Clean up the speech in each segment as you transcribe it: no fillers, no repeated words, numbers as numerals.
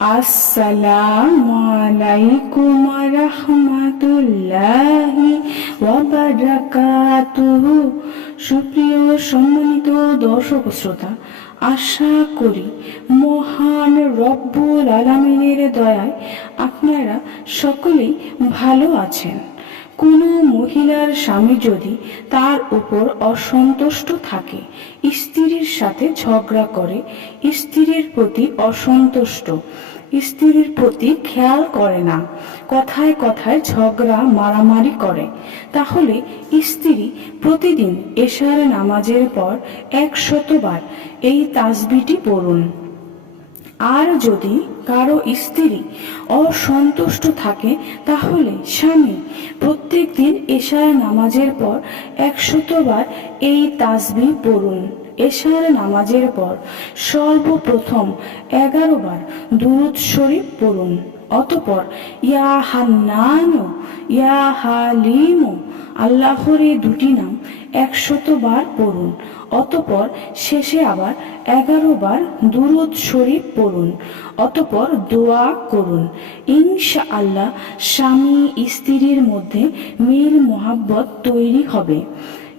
আসসালামু আলাইকুম রাহমাতুল্লাহি ওয়া বারাকাতুহু। সুপ্রিয় সম্মানিত দর্শক শ্রোতা, আশা করি মহান রব্বুল আলামিনের দয়ায় আপনারা সকলেই ভালো আছেন। কোনো মহিলার স্বামী যদি তার উপর অসন্তুষ্ট থাকে, স্ত্রীর সাথে ঝগড়া করে, স্ত্রীর প্রতি অসন্তুষ্ট, স্ত্রীর প্রতি খেয়াল করে না, কথায় কথায় ঝগড়া মারামারি করে, তাহলে স্ত্রী প্রতিদিন এশার নামাজের পর 100 বার এই তাসবিহটি পড়ুন। আর যদি কারো স্ত্রী অসন্তুষ্ট থাকে, তাহলে স্বামী প্রত্যেক দিন এশার নামাজের পর 100 বার এই তাসবিহ পড়ুন। এশার নামাজের পর সর্বপ্রথম 11 বার দুরূদ শরীফ পড়ুন। অতঃপর ইয়া হান্নানু ইয়া হালিমু, আল্লাহর এই দুটি নাম 100 বার পড়ুন। অতঃপর শেষে আবার 11 বার দুরূদ শরীফ পড়ুন। অতঃপর দোয়া করুন। ইনশাআল্লাহ স্বামী স্ত্রীর মধ্যে মিল মোহাব্বত তৈরি হবে।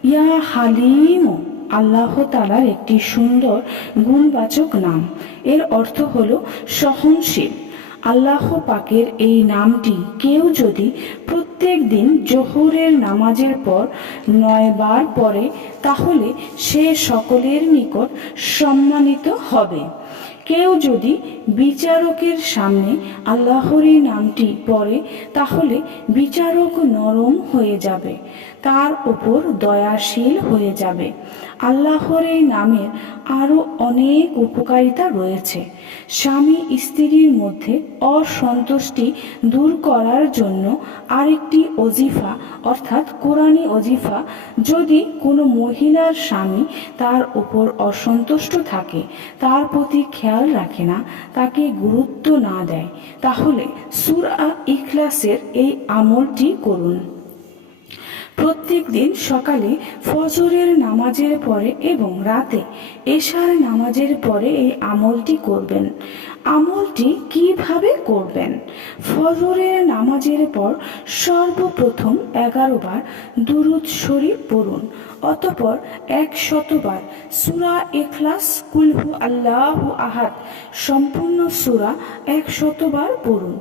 ইয়া হালিমু আল্লাহ তাআলার একটি সুন্দর গুণবাচক নাম। এর অর্থ হলো সহনশীল। আল্লাহ পাকের এই নামটি কেউ যদি প্রত্যেক দিন জোহরের নামাজের পর 9 বার পড়ে, তাহলে সে সকলের নিকট সম্মানিত হবে। কেউ যদি বিচারকের সামনে আল্লাহর এই নামটি পড়ে, তাহলে বিচারক নরম হয়ে যাবে, তার উপর দয়াশীল হয়ে যাবে। আল্লাহর এই নামের আরও অনেক উপকারিতা রয়েছে। স্বামী স্ত্রীর মধ্যে অসন্তুষ্টি দূর করার জন্য আরেকটি ওজিফা, অর্থাৎ কোরআনী ওজিফা, যদি কোনো মহিলার স্বামী তার উপর অসন্তুষ্ট থাকে, তার প্রতি খেয়াল রাখে না, তাকে গুরুত্ব না দেয়, তাহলে সূরা ইখলাসের এই আমলটি করুন। প্রত্যেক দিন সকালে ফজরের নামাজের পরে এবং রাতে এশার নামাজের পরে এই আমলটি করবেন। আমলটি কিভাবে করবেন? ফজরের নামাজের পর সর্বপ্রথম 11 বার দুরূদ শরীফ পড়ুন। অতঃপর 100 বার সূরা ইখলাস, কুল হু আল্লাহু আহাদ সম্পূর্ণ সূরা 100 বার পড়ুন।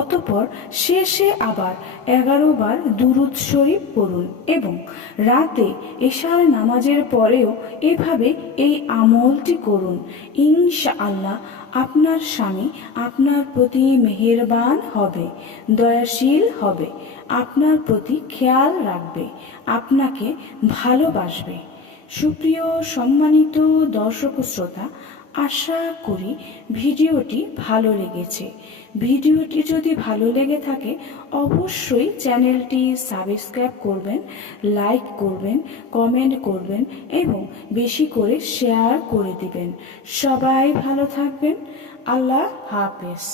অতঃপর শেষে আবার 11 বার দুরূদ শরীফ পড়ুন এবং রাতে এশার নামাজের পরেও এভাবে এই আমলটি করুন। ইনশাআল্লাহ আপনার স্বামী আপনার প্রতি মেহেরবান হবে, দয়াশীল হবে, আপনার প্রতি খেয়াল রাখবে, আপনাকে ভালোবাসবে। সুপ্রিয় সম্মানিত দর্শক শ্রোতা, আশা করি ভিডিওটি ভালো লেগেছে। ভিডিওটি যদি ভালো লেগে থাকে, অবশ্যই চ্যানেলটি সাবস্ক্রাইব করবেন, লাইক করবেন, কমেন্ট করবেন এবং বেশি করে শেয়ার করে দিবেন। সবাই ভালো থাকবেন। আল্লাহ হাফেজ।